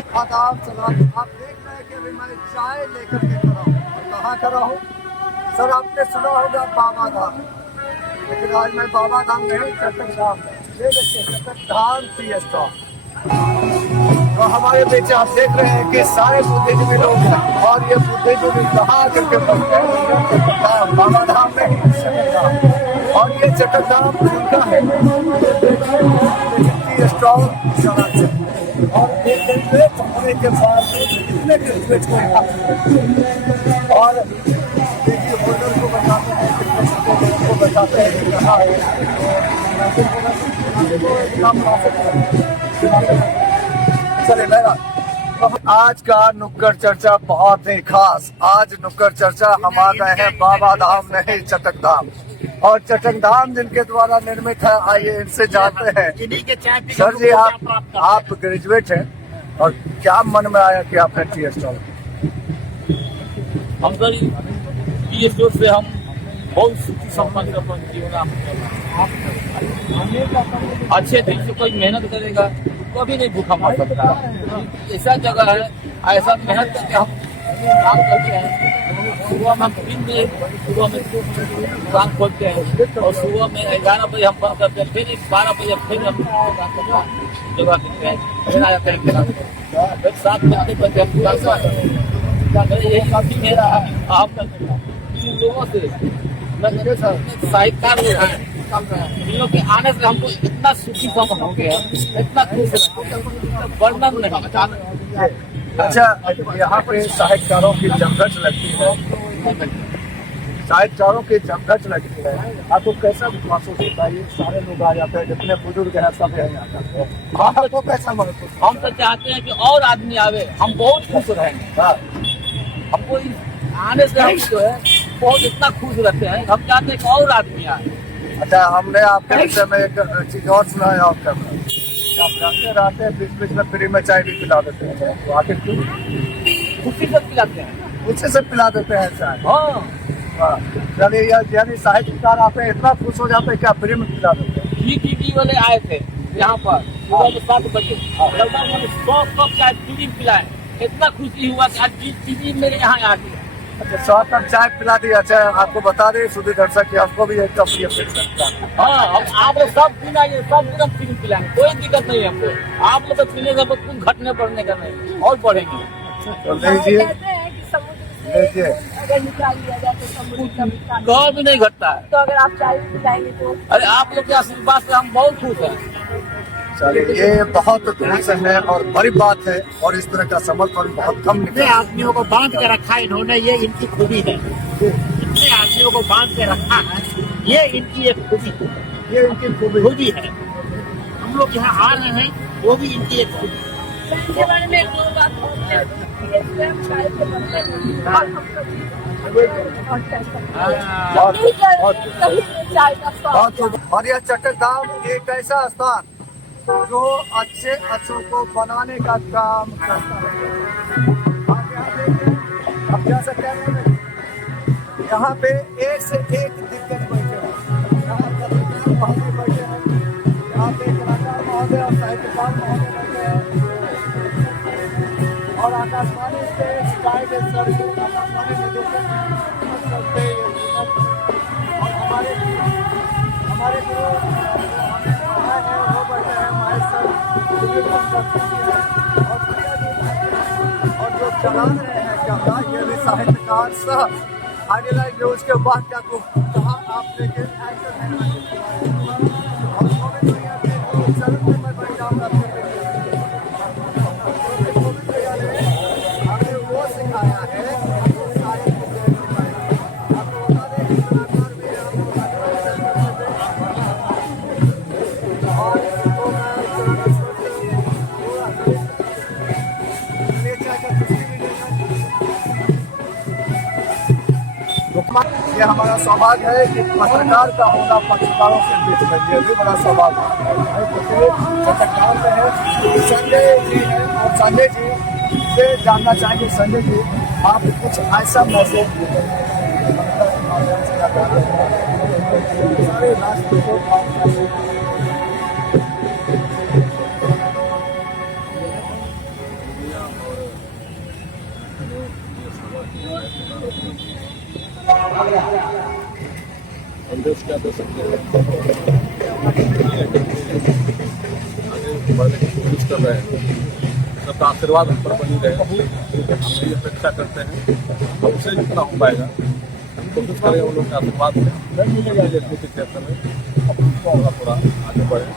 आदाब सलाम। आप देख रहे हैं कि अभी मैं चाय लेकर के खड़ा हूँ। कहाँ खड़ा हूँ सर? आपने सुना होगा बाबा धाम, लेकिन आज मैं बाबा धाम नहीं, चटक धाम में। ये देखिए चटक धाम टी स्टॉल। तो हमारे बीच आप देख रहे हैं कि सारे बुद्धिजीवी लोग हैं, और ये बुद्धिजीवी कहाँ करके पहुंचते हैं? चटक धाम, बाबा धाम में ही चटक धाम। और ये चटक धाम उनका है टी स्टॉल सड़क है। और एक ग्रेजुएट होने के बाद कितने ग्रेजुएट को और देखिए होटल को बताते हैं, कितने लोगों को बताते हैं कि कहाँ है। चलिए मेरा आज का नुक्कड़ चर्चा बहुत ही खास। आज नुक्कड़ चर्चा हम आ गए हैं बाबा धाम नहीं चटक धाम। और चटक धाम जिनके द्वारा निर्मित है, आइए इनसे जानते हैं। सर जी आप ग्रेजुएट हैं, और क्या मन में आया कि आपने टी स्टॉल? हम सर टी स्टोर से हम बहुत सुखी संपन्न अपन जीवन अच्छे दिल से कोई मेहनत करेगा तो कभी नहीं भूखा मर सकता। ऐसा जगह है, ऐसा मेहनत करके हम काम करते हैं। सुबह में हम 3 बजे सुबह में दुकान खोलते हैं, और सुबह में 11 बजे हम बंद करते हैं। फिर 12 बजे फिर हम जगह करते हैं, फिर आ जाते हैं। फिर 7 बजे हम दुकान ये काफी मेरा आप लोगों से साहित्यकार लोग हैं, इन लोग के आने से हमको इतना सुखी कम हो गया, इतना खुश वर्णन नहीं। अच्छा, यहाँ पे साहित्यकारों की जमघट लगती है, साहित्यकारों की जमघट लगती है। आपको कैसा महसूस होता है? ये सारे लोग आ जाते हैं, जितने बुजुर्ग हैं सब यहीं आ जाते हैं। आपको कैसा महसूस? हम तो चाहते हैं कि और आदमी आवे, हम बहुत खुश रहेंगे। हमको आने से हम जो है बहुत इतना खुश रहते हैं, हम चाहते हैं कि और आदमी आए। अच्छा, हमने आपके विषय में एक चीज और सुना है। आप जाते रहते हैं, बीच बीच में फ्री में चाय भी पिला देते हैं, तो आखिर क्यों? खुशी से पिलाते हैं, खुशी से पिला देते हैं चाय। हाँ, चलिए यानी साहित्यकार आते हैं, इतना खुश हो जाते हैं क्या फ्री में पिला देते हैं? टीवी वाले आए थे यहाँ पर सुबह में 7 बजे, लगभग 100 कप चाय फ्री में पिलाए। इतना खुशी हुआ कि आज टीवी मेरे यहाँ आ गया। अच्छा, 100 कप चाय पिला दिया। अच्छा, आपको बता दें सुधी दर्शक कि आपको भी एक कप ये पिला। हाँ, हम आप लोग सब पीना, ये सब एकदम फ्री पिलाएंगे, कोई दिक्कत नहीं है हमको। आप लोग तो पीने का कुछ घटने बढ़ने का नहीं, और बढ़ेंगे। तो लीजिए लीजिए, कभी भी नहीं घटता है। तो अगर आप चाय पिलाएंगे तो अरे आप लोग के आशीर्वाद से हम बहुत खुश हैं। चलिए ये बहुत खुश है और बड़ी बात है, और इस तरह का समर्थन बहुत कम इतने आदमियों को बांध के रखा है इन्होंने, ये इनकी खूबी है। इतने आदमियों को बांध के रखा है, ये इनकी एक खूबी है, ये इनकी खूबी है। हम लोग यहाँ आ रहे हैं, वो भी इनकी एक खूबी है। के बारे में एक और बात और है, ये स्वयं चाय के बनते हैं और हम बहुत। और यह चटक धाम एक ऐसा स्थान जो अच्छे अच्छों को बनाने का काम करता है। आप जा सकते हैं, यहाँ पे एक से एक दिग्गज बैठे हैं। यहाँ पर बैठे हैं, यहाँ पे कलाकार महोदय और साहित्यकार महोदय बैठे हैं, और आकाशवाणी से स्काई के सर से आकाशवाणी निदेशक और हमारे जो वो बैठे हैं महेश सर, और जो चला रहे हैं कैमरा, ये भी साहित्यकार सह आगे लाइव न्यूज के बाद क्या को कहा आप लेके एक्टर हैं। और गोविंद भैया के चरण में मैं बैठ जाऊंगा, गोविंद भैया ने हमें वो सिखाया है। आपको बता दें कि कलाकार भी ये हमारा सौभाग्य है कि पत्रकार का होना पत्रकारों के बीच में, ये भी बड़ा सौभाग्य है। पत्रकार में है संजय जी है, और संजय जी से जानना चाहेंगे। संजय जी, आप कुछ ऐसा मैसेज सारे राष्ट्र को संदेश क्या दे सकते हैं, आगे बढ़ने की कोशिश कर रहे हैं। सबका आशीर्वाद हम पर बनी रहे, हम यही अपेक्षा करते हैं। हमसे जितना हो पाएगा कोशिश करें उन लोग के आशीर्वाद से मिलेगा जैसे के क्षेत्र में थोड़ा थोड़ा आगे बढ़े।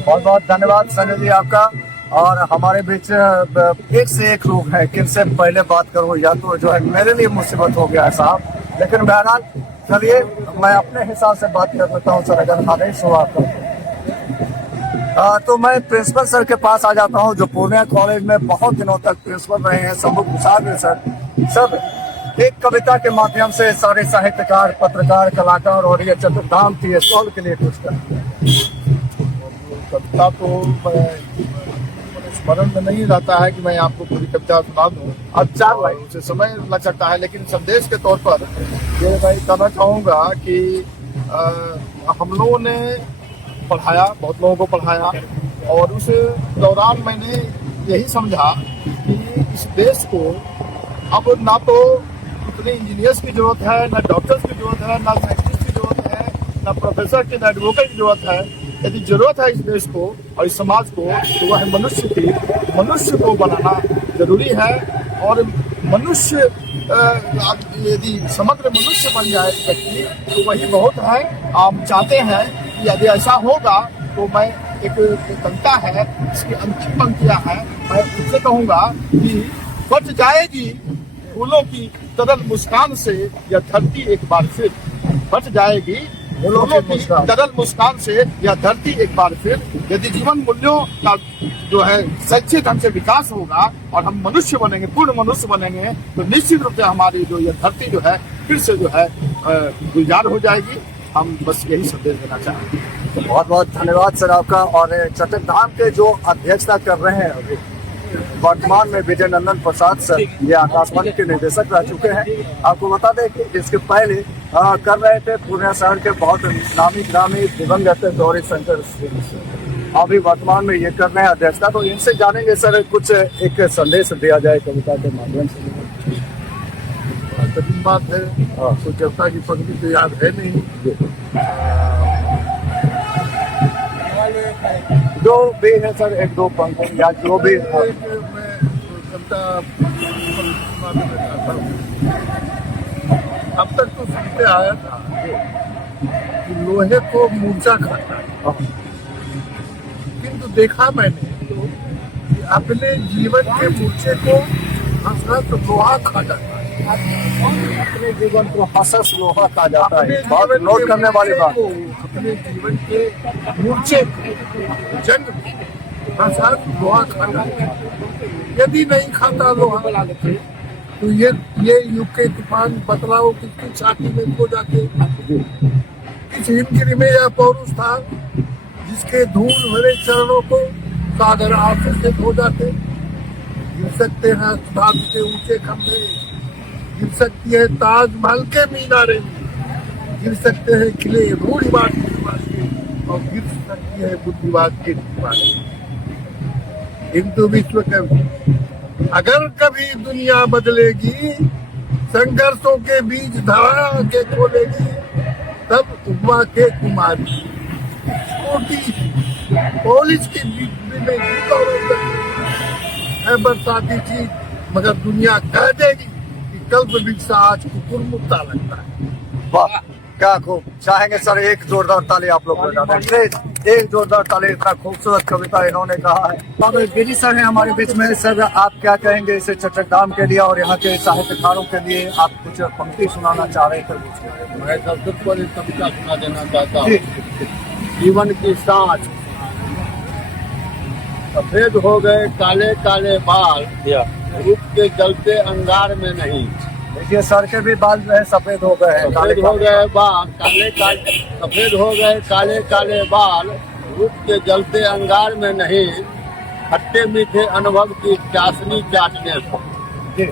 बहुत बहुत धन्यवाद संजय जी आपका। और हमारे बीच एक से एक लोग हैं, किनसे पहले बात करूं या तो जो है मेरे लिए मुसीबत हो गया है साहब, लेकिन बहरहाल चलिए मैं अपने हिसाब से बात कर लेता हूं सर, अगर आदेश हो आपका। तो मैं प्रिंसिपल सर के पास आ जाता हूं, जो पूर्णिया कॉलेज में बहुत दिनों तक प्रिंसिपल रहे हैं, शंभू प्रसाद सर। सर, एक कविता के माध्यम से सारे साहित्यकार, पत्रकार, कलाकार और ये चतुर्धाम थी के लिए कुछ कर कविता तो स्मरण में नहीं रहता है कि मैं आपको पूरी कविता सुना दूं। अब 4 लाइन उसे समय लग सकता है, लेकिन संदेश के तौर पर ये मैं कहना चाहूँगा कि हम लोगों ने पढ़ाया, बहुत लोगों को पढ़ाया, और उस दौरान मैंने यही समझा कि इस देश को अब ना तो उतने इंजीनियर्स की जरूरत है, ना डॉक्टर्स की जरूरत है, ना साइंटिस्ट की जरूरत है, ना प्रोफेसर की, ना एडवोकेट की जरूरत है। यदि जरूरत है इस देश को और इस समाज को, तो वह मनुष्य की, मनुष्य को बनाना जरूरी है। और मनुष्य यदि समग्र मनुष्य बन जाए व्यक्ति, तो वही बहुत है। हम चाहते हैं कि यदि ऐसा होगा तो मैं एक कविता है, इसकी अंतिम पंक्तियां हैं, मैं उससे कहूँगा कि बच जाएगी फूलों की तरल मुस्कान से यह धरती एक बार फिर, बच जाएगी फूलों की तरल मुस्कान से यह धरती एक बार फिर। यदि जीवन मूल्यों का जो है सच्चे ढंग से विकास होगा और हम मनुष्य बनेंगे, पूर्ण मनुष्य बनेंगे, तो निश्चित रूप से हमारी जो यह धरती जो है फिर से जो है गुलजार हो जाएगी। हम बस यही संदेश देना चाहेंगे। बहुत बहुत धन्यवाद सर आपका। और चतुर्धाम के जो अध्यक्षता कर रहे हैं अभी वर्तमान में विजय नंदन प्रसाद सर, ये आकाशवाणी के निदेशक रह चुके हैं। आपको बता दें कि इसके पहले कर रहे थे पूर्णिया शहर के बहुत नामी ग्रामी दिवंगत गौरी शंकर सिंह, अभी वर्तमान में ये कर रहे हैं अध्यक्षता। तो इनसे जानेंगे सर, कुछ एक संदेश दिया जाए कविता के माध्यम से। कठिन बात है, तो कविता की पंक्ति तो याद है नहीं, जो भी है सर, 1-2 पंक्ति या जो भी है। अब तक तो सुनते आया था कि लोहे को मूर्छा खाता है, किंतु देखा मैंने कि अपने जीवन के मूर्छे को हंसरत लोहा खा जाता है। अपने जीवन को हंसस लोहा खा जाता है, बहुत नोट करने वाली बात। अपने जीवन के मूर्छे जंग हंसरत लोहा खा जाता है। यदि नहीं खाता लोहा तो ये युग के तूफान बदलाव किसकी छाती में खो जाते, किस हिमगिरी में यह पौरुष था जिसके धूल भरे चरणों को सागर आंसू से धो जाते। गिर सकते हैं अस्पताल के ऊंचे खंभे, गिर सकती है ताजमहल के मीनारे, गिर सकते हैं किले रूढ़िवाद के दीवारें, और गिर सकती है बुद्धिवाद की दीवारें। हिंदू विश्व कवि, अगर कभी दुनिया बदलेगी, संघर्षों के बीच धारा के खोलेगी, तब उपमा के कुमारी छोटी पुलिस की है बरसाती चीज, मगर दुनिया कह देगी कि कल्प वृक्ष आज कुकुर मुक्ता लगता है। वाह, क्या खूब। चाहेंगे सर एक जोरदार ताली आप लोग बजा दें, एक जोरदार ताली। इतना खूबसूरत कविता इन्होंने कहा है। अब गिरी सर है हमारे बीच में। सर, आप क्या कहेंगे इसे चट्टग्राम के लिए और यहाँ के साहित्यकारों के लिए? आप कुछ पंक्ति सुनाना चाह रहे थे? मैं सबसे पहले कविता सुना देना चाहता हूँ। जीवन की सांस, सफेद हो गए काले काले बाल, रूप के जलते अंगार में नहीं। देखिए सर के भी बाल जो है सफेद हो गए हैं, सफेद हो गए बाल काले काले, सफेद हो गए काले काले बाल, रूप के जलते अंगार में नहीं। खट्टे मीठे अनुभव की चाशनी चाटने से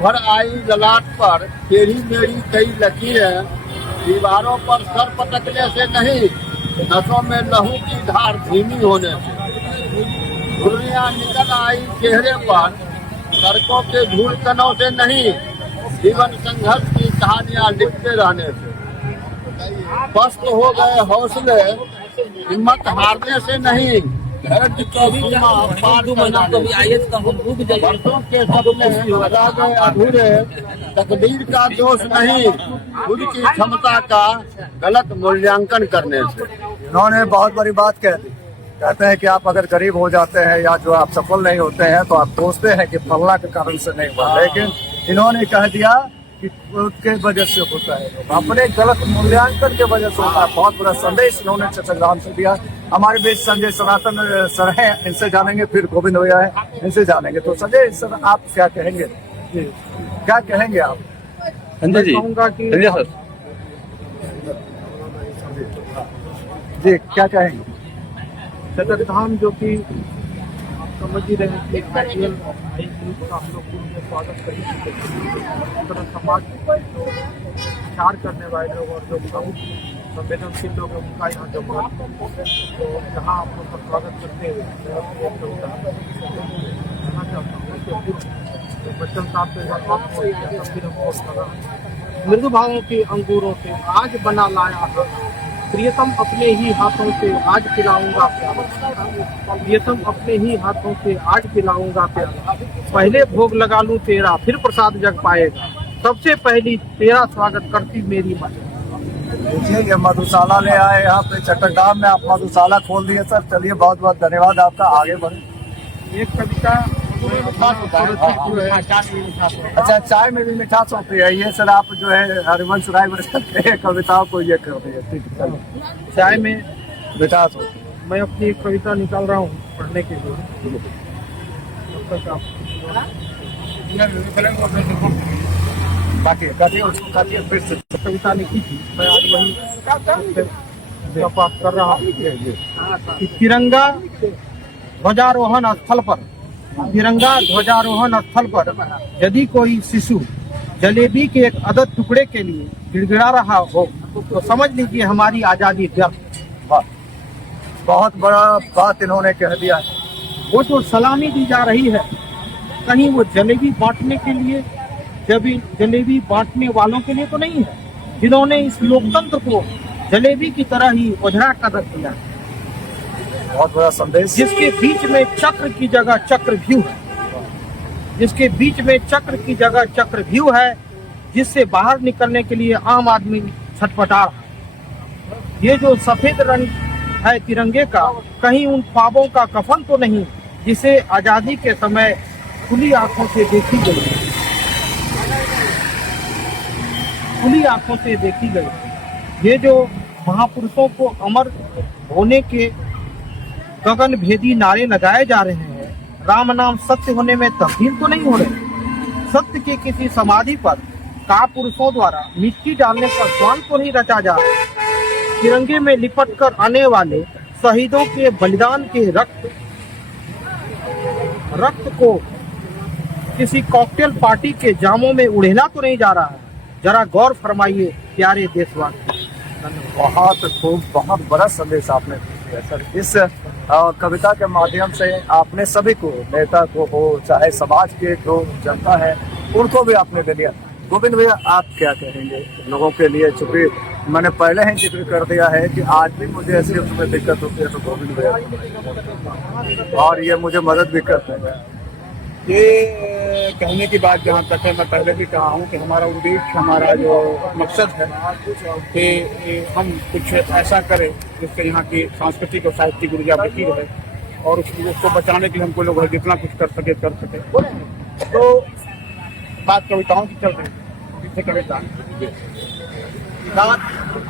भर आई ललाट पर तेरी मेरी कई लकीरें, दीवारों पर सर पटकने से नहीं, नसों में लहू की धार धीमी होने से। दुनिया कहानियां निकल आई चेहरे पर, सड़कों के धूल कणों से नहीं, जीवन संघर्ष की कहानियां लिखते रहने से। पस्त हो गए हौसले, हिम्मत हारने से नहीं, कभी कभी आयत का हम रुक जाइए। बरसों के सपने लगा गए अधूरे, तकदीर का दोष नहीं, खुद की क्षमता का गलत मूल्यांकन करने से। इन्होंने बहुत बड़ी बात कह दी। कहते हैं कि आप अगर गरीब हो जाते हैं या जो आप सफल नहीं होते हैं तो आप सोचते हैं कि फलना के कारण से नहीं हुआ, लेकिन इन्होंने कह दिया कि उसके वजह से होता है, अपने गलत मूल्यांकन के वजह से होता है। बहुत बड़ा संदेश इन्होंने चतुर्धाम से दिया। हमारे बीच संजय सनातन सर हैं, इनसे जानेंगे, फिर गोविंद भैया है, इनसे जानेंगे। तो संजय सर, आप क्या कहेंगे? क्या कहेंगे आप? संजय जी, कहूँगा कि संजय सर, जी क्या कहेंगे? चतुर्धाम जो कि समझ ही रहे हैं कि नेचुरल का हम लोग उनके स्वागत करें। इस तरह समाज में जो विचार करने वाले लोग और जो बहुत संवेदनशील लोग हैं उनका यहाँ जब तो यहाँ आप लोग का स्वागत करते हुए कहना चाहता हूँ कि बच्चन साहब के मृदु भावों के अंगूरों से आज बना लाया है, प्रियतम अपने ही हाथों से आज पिलाऊंगा प्याला, प्रियतम अपने ही हाथों से आज पिलाऊंगा प्याला, पहले भोग लगा लूं तेरा फिर प्रसाद जग पाएगा, सबसे पहली तेरा स्वागत करती मेरी माँ। देखिए ये मधुशाला ले आए यहाँ पे चट्टग्राम में, आप मधुशाला खोल दिए सर। चलिए बहुत बहुत धन्यवाद आपका, आगे बढ़े। एक कविता अच्छा, चाय में भी मिठास होती है, ये सर आप जो है हरिवंश राय के कविताओं को ये कर दिए। ठीक है, चलिए। चाय में मिठास होती है। मैं अपनी एक कविता निकाल रहा हूँ पढ़ने के लिए। तब तक आप काटिए फिर से। कविता लिखी थी, मैं आज वही पाठ कर रहा हूँ कि तिरंगा ध्वजारोहण स्थल पर, तिरंगा ध्वजारोहण स्थल पर यदि कोई शिशु जलेबी के एक अदद टुकड़े के लिए गिड़गिड़ा रहा हो तो समझ लीजिए हमारी आजादी व्यर्थ। बहुत बड़ा बात इन्होंने कह दिया। वो जो सलामी दी जा रही है, कहीं वो जलेबी बांटने के लिए, जलेबी बांटने वालों के लिए तो नहीं है, जिन्होंने इस लोकतंत्र को जलेबी की तरह ही उजड़ा कर रख दिया, बहुत बड़ा संदेश। जिसके बीच में चक्र की जगह चक्रव्यूह है, जिसके बीच में चक्र की जगह चक्रव्यूह है, जिससे बाहर निकलने के लिए आम आदमी छटपटा रहा है। ये जो सफेद रंग है तिरंगे का, कहीं उन ख्वाबों का कफन तो नहीं जिसे आजादी के समय खुली आंखों से देखी गई, खुली आंखों से देखी गई। ये जो महापुरुषों को अमर होने के गगन भेदी नारे लगाए जा रहे हैं, राम नाम सत्य होने में तब्दील तो नहीं हो रहे। सत्य की किसी समाधि पर कापुरुषों द्वारा मिट्टी डालने का स्वांग तो नहीं रचा जा रहा। तिरंगे में लिपट कर आने वाले शहीदों के बलिदान के रक्त को किसी कॉकटेल पार्टी के जामों में उड़ेला तो नहीं जा रहा है। जरा गौर फरमाइए प्यारे देशवासी। बहुत खूब, बहुत बड़ा संदेश आपने दिया सर। इस कविता के माध्यम से आपने सभी को, नेता को हो चाहे समाज के जो जनता है, उनको भी आपने दे दिया। गोविंद भैया, आप क्या कहेंगे लोगों के लिए? चूंकि मैंने पहले ही जिक्र कर दिया है कि आज भी मुझे ऐसी उसमें दिक्कत होती है तो गोविंद भैया, और ये मुझे मदद भी करते हैं। ये कहने की बात जहाँ तक है, मैं पहले भी कहा हूँ कि हमारा उद्देश्य, हमारा जो मकसद है कि हम कुछ ऐसा करें जिससे यहाँ की सांस्कृतिक और साहित्यिक ऊर्जा बची रहे और उसको बचाने के लिए हमको लोग जितना कुछ कर सके। तो बात कविताओं की चल रही है। कविता रात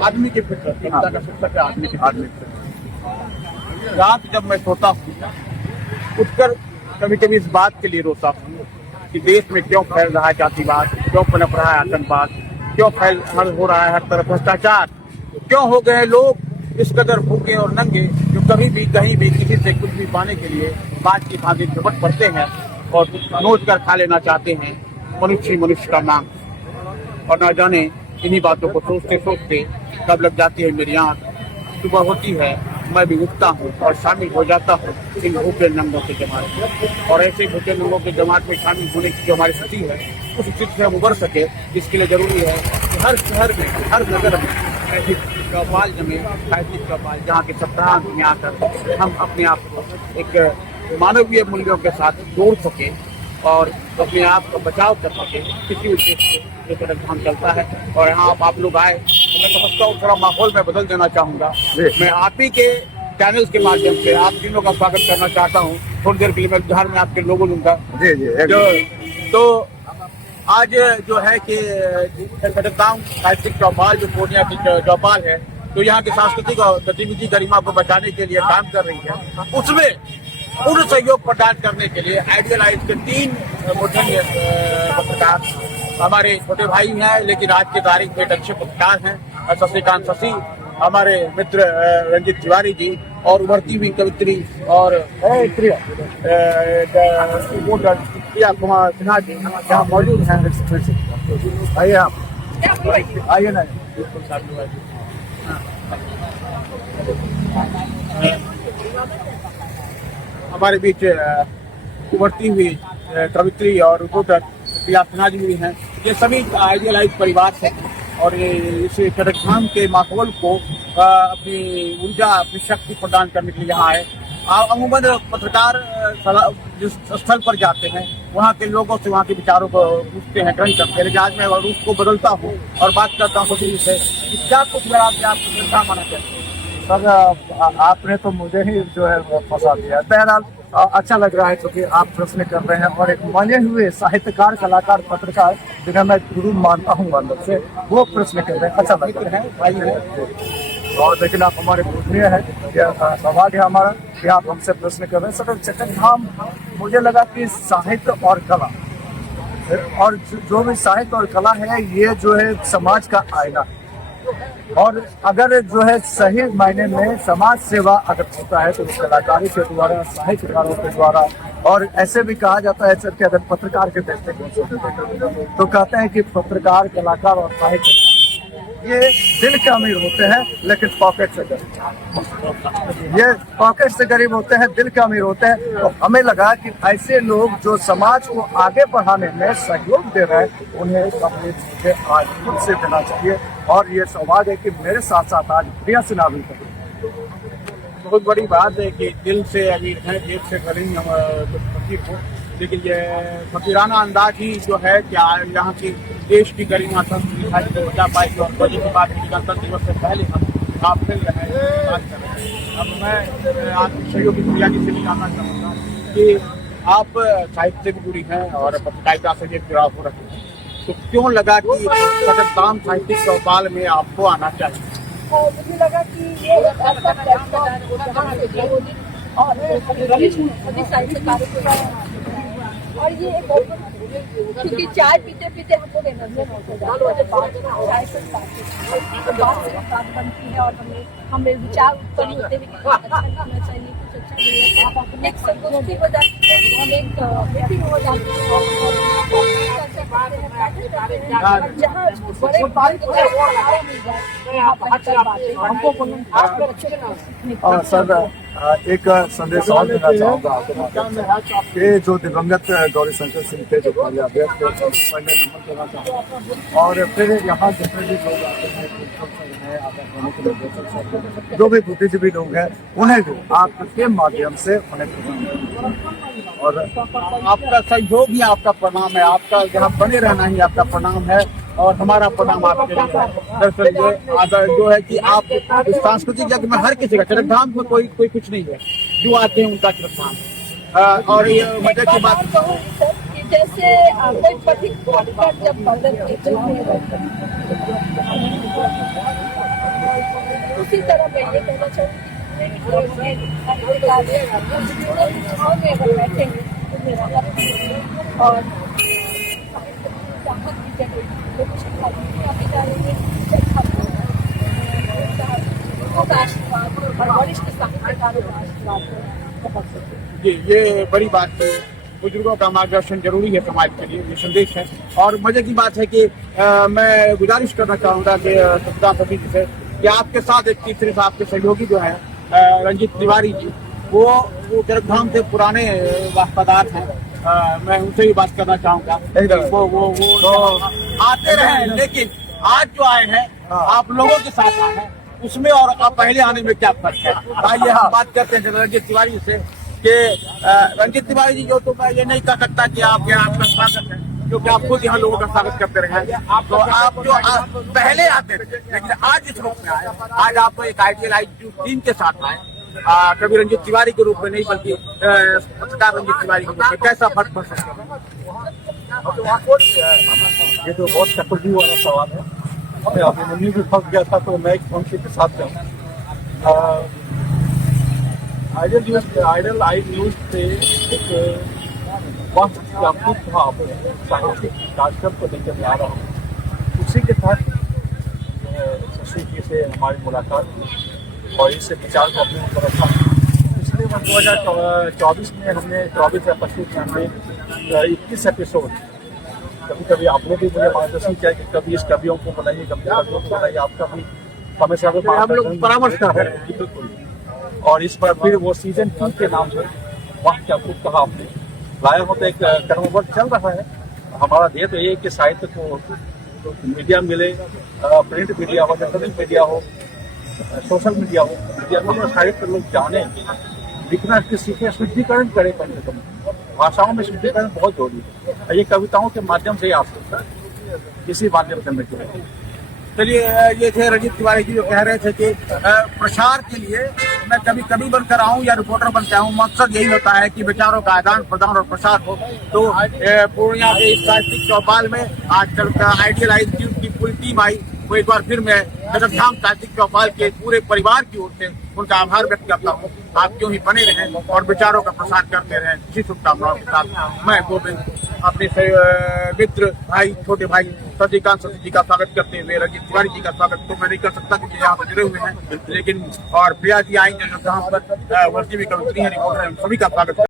आदमी की फिक्र, कविता का शीर्षक है आदमी की फिक्र। रात जब मैं सोता हूँ, उठकर कभी कभी इस बात के लिए रोता हूँ कि देश में क्यों फैल रहा है जातिवाद, क्यों पनप रहा है आतंकवाद, क्यों हो रहा है हर तरफ भ्रष्टाचार, क्यों हो गए लोग इस कदर भूखे और नंगे जो कभी भी कहीं भी किसी से कुछ भी पाने के लिए बात की भांति झपट पड़ते हैं और नोच कर खा लेना चाहते हैं मनुष्य का मांग। और ना जाने इन्हीं बातों को सोचते सोचते कब लग जाती है मेरी आँख। सुबह होती है, मैं भी उठता हूँ और शामिल हो जाता हूँ इन भूखे नंगों की जमात में। और ऐसे भूखे नंगों की जमात में शामिल होने की जो हमारी स्थिति है उस स्थिति से हम उबर सके, इसके लिए जरूरी है कि हर शहर में, हर नगर में ऐसी चौपाल जमे, साहित्यिक चौपाल, जहाँ के सप्ताहांत में आकर हम अपने आप को एक मानवीय मूल्यों के साथ जोड़ सके और अपने आप का बचाव कर सके। किसी उद्देश्य से ये काम चलता है। और यहाँ आप लोग आए तो मैं समझता हूँ थोड़ा माहौल में बदल देना चाहूँगा। मैं आप ही के चैनल के माध्यम से आप तीनों का स्वागत करना चाहता हूँ। थोड़ी देर के लिए मैं बिहार में आपके लोगों लूँगा। जी जी। तो आज जो है कि कदमगांव साहित्यिक चौपाल जो पूर्णिया की चौपाल है, तो यहाँ की सांस्कृतिक और गतिविधि गरिमा को बचाने के लिए काम कर रही है। उसमें पूर्ण सहयोग प्रदान करने के लिए आइडियलाइज के 3 मुद्दे पत्रकार हमारे छोटे भाई हैं, लेकिन आज की तारीख में एक अच्छे पत्रकार हैं। शशिकांत शशि, हमारे मित्र रंजित तिवारी जी, और उभरती हुई कवित्री और प्रिया कुमार सिन्हा जी यहाँ मौजूद हैं। आइए आप, आइए ना, बिल्कुल साथ। हमारे बीच उभरती हुई कवित्री और रिपोर्टर प्रिया सिन्हा जी भी हैं। ये सभी आइडियलाइज परिवार से और इस कदमगांव के माहौल को अपनी ऊर्जा, अपनी शक्ति प्रदान करने के लिए यहाँ आए। अमूमन पत्रकार जिस स्थल पर जाते हैं वहाँ के लोगों से वहाँ के विचारों को पूछते हैं, ग्रहण करते हैं। लेकिन आज मैं उसको बदलता हूँ और बात करता हूँ शशि से। क्या कुछ आपको क्या माना चाहिए? सर, आपने तो मुझे ही जो है फंसा दिया। बहरहाल अच्छा लग रहा है क्योंकि आप प्रश्न कर रहे हैं और एक माने हुए साहित्यकार, कलाकार, पत्रकार जिन्हें मैं गुरु मानता हूँ अंदर से, वो प्रश्न कर रहे हैं। अच्छा लग रहा है भाई है। और लेकिन आप हमारे पूजनीय है, सौभाग्य है हमारा कि आप हमसे प्रश्न कर रहे हैं। सर, चट्टग्राम मुझे लगा कि साहित्य और कला, और जो भी साहित्य और कला है ये जो है समाज का आईना है। और अगर जो है सही मायने में समाज सेवा अगर होता है तो कलाकारी के द्वारा, साहित्यकारों के द्वारा, और ऐसे भी कहा जाता है सर कि अगर पत्रकार के दृष्टिकोण से तो कहते हैं कि पत्रकार, कलाकार और साहित्य ये दिल के अमीर होते हैं लेकिन पॉकेट से गरीब। ये पॉकेट से गरीब होते हैं, दिल के अमीर होते हैं। तो हमें लगा कि ऐसे लोग जो समाज को आगे बढ़ाने में सहयोग दे रहे हैं उन्हें अपने मुझे आज खुद से देना चाहिए। और ये सौभाग्य है कि मेरे साथ साथ आज प्रिया सिन्हा भी बहुत बड़ी बात है कि दिल से अमीर है, जेब से गरीब फकीर हो। लेकिन ये फकीराना अंदाज ही जो है क्या यहाँ की देश की गरिमा संस्कृति को बचा पाएगी। और बड़ी की बात है कि गणतंत्र दिवस से पहले हम आप मिल रहे हैं, बात कर रहे हैं। अब मैं आपकी सहयोगी प्रिया जी से भी जानना चाहूँगा कि आप साहित्य से भी जुड़ी हैं और पत्रकारिता से भी जुड़ाव हो रहे हैं, तो क्यों लगा कि कदमगांव साहित्यिक चौपाल में आपको आना चाहिए? मुझे लगा कि ये एक ऐसा प्लेटफॉर्म और साहित्यकारों और ये एक क्योंकि चाय पीते पीते हम लोग एनर्जी हो जाते हैं, बात बनती है और हमें विचार उत्पन्न होते हुए अच्छा लिखना चाहिए, कुछ अच्छा मिलेगा, एक संतुष्टि हो जाती है, हम एक मीटिंग हो जाती है जहाँ बड़े और सर एक संदेश और देना चाहूँगा आपको कि जो दिवंगत गौरी शंकर सिंह थे, जो पहले अध्यक्ष थे, पहले नमन करना चाहूँगा। और फिर यहाँ जितने भी लोग आते हैं, जो भी बुद्धिजीवी लोग हैं, उन्हें भी आपके माध्यम से उन्हें और आपका सहयोग ही आपका प्रणाम है। आपका यहाँ बने रहना ही आपका प्रणाम है और हमारा प्रणाम आपके लिए। दरअसल ये आदर जो है कि आप सांस्कृतिक यज्ञ में हर किसी का, कदमगांव में कोई कुछ नहीं है, जो आते हैं उनका श्रद्धान। और ये मजे की बात जैसे कोई पथिक जब उसी तरह मैं ये कहना चाहूँगी अगर बैठेंगे तो मेरा और ये बड़ी बात है। बुजुर्गों का मार्गदर्शन जरूरी है समाज के लिए, ये संदेश है। और मजे की बात है कि मैं गुजारिश करना चाहूँगा कि सत्ता पति से कि आपके साथ एक तीसरे से आपके सहयोगी जो है रंजीत तिवारी जी, वो जगधाम से पुराने वफादार हैं। मैं उनसे भी बात करना चाहूंगा। वो आते रहे, लेकिन आज जो आए हैं आप लोगों के साथ आए हैं, उसमें और आप पहले आने में क्या फर्क है? आइए हम बात करते हैं रंजीत तिवारी से कि रंजीत तिवारी जी, जो तो मैं ये नहीं कह सकता कि आपके आपका स्वागत है, क्योंकि आप खुद यहाँ लोगों का स्वागत करते रहे। तो आप जो पहले आते थे, लेकिन आज इस रूप में आए, आज आप एक आइडियलाइज टीम के साथ आए, कभी रंजीत तिवारी के रूप में नहीं, बल्कि पत्रकार रंजीत तिवारी के रूप में, कैसा फर्क पड़ सकता है? ये तो बहुत चक्रव्यूह वाला सवाल है। मैं अभिमन्यु भी फंस गया था तो मैं एक पंक्ति के साथ जाऊँ। आइडियल आई न्यूज पे एक वक्त जागरूक था, साहित्यिक कार्यक्रम को लेकर मैं आ रहा हूँ। उसी के तहत शशि जी से हमारी मुलाकात हुई और इससे विचार करने को रखा। पिछले 2024 में हमने 24 या 25 में हमने 21 एपिसोड, कभी कभी आपने भी मुझे मार्गदर्शन किया कि कभी इस कवियों को बनाइए, कभी कवियों को बनाइए, आपका भी हमेशा हम लोग परामर्श कर रहे हैं। बिल्कुल। और इस बार फिर वो सीजन 2 के नाम से वक्त क्या खूब कहा आपने लाया हो, तो एक कर्मबद्ध चल रहा है। हमारा ध्येय तो ये है कि साहित्य को मीडिया मिले, प्रिंट मीडिया हो, इलेक्ट्रॉनिक मीडिया हो, सोशल मीडिया हो, मीडिया मिले, साहित्य लोग जाने, लिखना सीखे, शुद्धिकरण करें। कम से कम भाषाओं में शुद्धिकरण बहुत जरूरी है। ये कविताओं के माध्यम से ही आ सकता है, इसी माध्यम से मैं चलिए, ये थे रंजीत तिवारी जी जो कह रहे थे कि प्रसार के लिए मैं कभी कभी बनकर आऊं या रिपोर्टर बन के आऊं, मकसद यही होता है कि विचारों का आदान प्रदान और प्रसार हो। तो पूर्णिया के इस साहित्यिक चौपाल में आजकल का आइडियलाइज की पूरी टीम आई। वो एक बार फिर मैं जगतधाम साहित्यिक चौपाल के पूरे परिवार की ओर से उनका आभार व्यक्त करता हूँ। आप क्यों ही बने रहें और विचारों का प्रसार करते रहें। इसी शुभकामनाओं के साथ मैं गोविंद अपने मित्र भाई, छोटे भाई सतीकांत सती जी का स्वागत करते हुए, रंजीत तिवारी जी का स्वागत तो मैं नहीं कर सकता क्योंकि यहाँ पर जुड़े हुए हैं, लेकिन और प्रिया जी आएंगे जगतधाम पर, वर्षी भी कवित्री है, रिपोर्टर है, सभी का स्वागत।